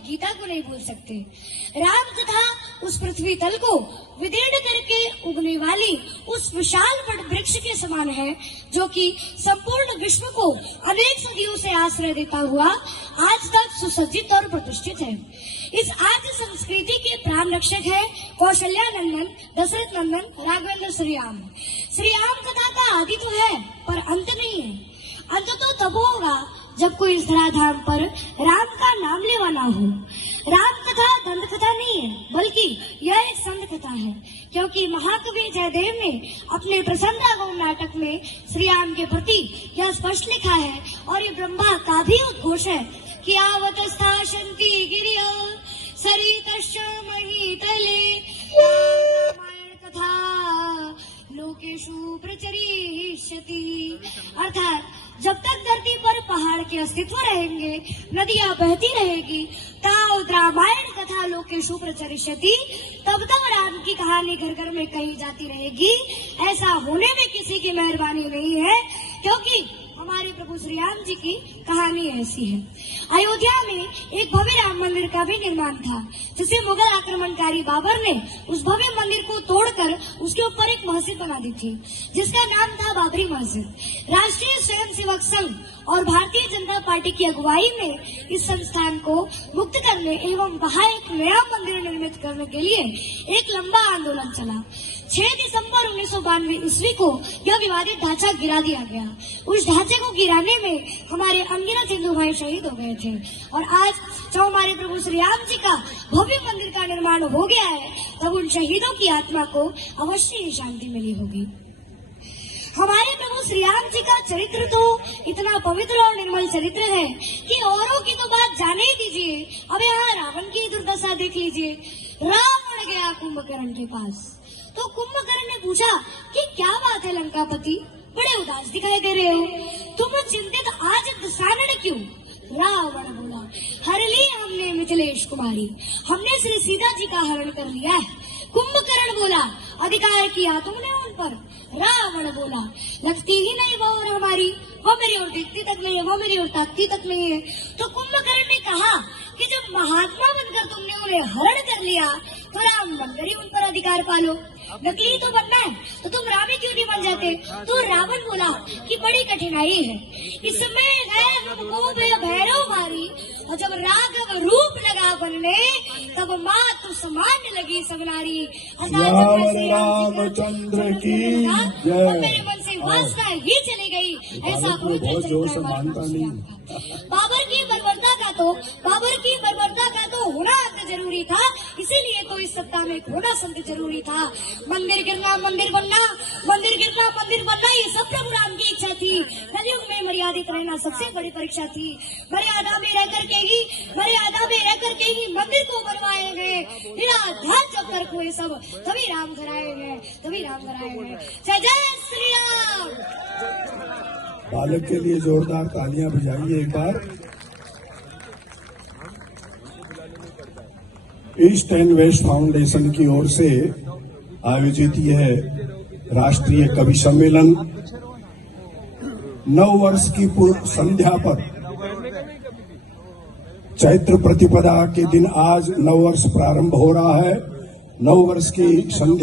भगवत गीता को नहीं भूल सकते। राम कथा उस पृथ्वी तल को विदीर्ण करके उगने वाली उस विशाल वट वृक्ष के समान है, जो कि संपूर्ण विश्व को अनेक सदियों से आश्रय देता हुआ आज तक सुसज्जित और प्रतिष्ठित है। इस आद्य संस्कृति के प्राण रक्षक है कौशल्या नंदन, दशरथ नंदन, राघवेंद्र श्रीराम। श्रीराम कथा का आदि तो है पर अंत नहीं है। अंत तो तब होगा जब कोई इस धराधाम पर राम का नाम लेवाना हो। राम कथा दंत कथा नहीं है, बल्कि यह एक संत कथा है, क्योंकि महाकवि जयदेव ने अपने प्रसन्न राघव नाटक में श्री राम के प्रति यह स्पष्ट लिखा है, और ये ब्रह्मा का भी उद्घोष है कि आवत स्थाशन्ति गिरिय सरितश्च महीतले रामायण कथा लोकेषु प्रचरिष्यति। अर्थात जब तक धरती पर पहाड़ के अस्तित्व रहेंगे, नदियां बहती रहेगी, तावत रामायण कथा लोकेषु प्रचरिष्यति, तब तक राम की कहानी घर घर में कही जाती रहेगी। ऐसा होने में किसी की मेहरबानी नहीं है, क्योंकि हमारे प्रभु श्री राम जी की कहानी ऐसी है। अयोध्या में एक भव्य राम मंदिर का भी निर्माण था, जिसे मुगल आक्रमणकारी बाबर ने उस भव्य मंदिर को तोड़कर उसके ऊपर एक मस्जिद बना दी थी, जिसका नाम था बाबरी मस्जिद। राष्ट्रीय स्वयंसेवक संघ और भारतीय जनता पार्टी की अगुवाई में इस संस्थान को मुक्त करने एवं वहां एक नया मंदिर निर्मित करने के लिए एक लंबा आंदोलन चला। 6 दिसंबर 1992 ईस्वी को यह विवादित ढांचा गिरा दिया गया। उस ढांचे को गिराने में हमारे अनगिनत हिंदू भाई शहीद हो गए थे, और आज जब हमारे प्रभु श्री राम जी का भव्य मंदिर का निर्माण हो गया है, तब उन शहीदों की आत्मा को अवश्य ही शांति मिली होगी। हमारे प्रभु श्री राम जी का चरित्र तो इतना पवित्र और निर्मल चरित्र है कि औरों की तो बात जाने ही दीजिए। अब यहाँ रावण की दुर्दशा देख लीजिए। रावण गया कुंभकर्ण के पास, तो कुंभकर्ण ने पूछा कि क्या बात है लंकापति, बड़े उदास दिखाई दे रहे हो, तुम चिंतित आज दशानन क्यों? रावण बोला, हर ली हमने मिथिलेश कुमारी, हमने श्री सीता जी का हरण कर लिया है। कुंभकर्ण बोला, अधिकार किया तुमने उन पर? रावण बोला, लगती ही नहीं वो और हमारी, वो मेरी ओर देखती तक नहीं है, वो मेरी ओर ताकती तक नहीं है। तो कुंभकर्ण ने कहा कि जब महात्मा बनकर तुमने उन्हें हरण कर लिया, तो राम बनकर ही उन पर अधिकार पालो। नकली तो बनना है, तो तुम राम ही क्यों नहीं बन जाते? तो रावण बोला कि बड़ी कठिनाई है, इसमें है हमको भैरव मारी, और जब राघव रूप लगा बनने, तब मातु समान लगी सब नारी। रामचंद्र की जय। मेरे मन से वासना ही चली गई, ऐसा बाबर की बर्बरता का तो होना अंत जरूरी था, इसीलिए तो इस सप्ताह में होना संत जरूरी था। मंदिर गिरना मंदिर बनना, मंदिर गिरना मंदिर बनना, ये सब प्रभु राम की इच्छा थी। कलयुग में मर्यादित रहना सबसे बड़ी परीक्षा थी। मर्यादा में रह करके ही मंदिर को बनवाए गए। निराधार जब तक हुए सब, तभी राम घर आए हैं, तभी राम घर आए हैं। जय जय श्री राम। बालक के लिए जोरदार तालियां बजाइए एक बार। ईस्ट एंड वेस्ट फाउंडेशन की ओर से आयोजित यह राष्ट्रीय कवि सम्मेलन 9 वर्ष की पूर्व संध्या पर चैत्र प्रतिपदा के दिन आज 9 वर्ष प्रारंभ हो रहा है। 9 वर्ष की संध्या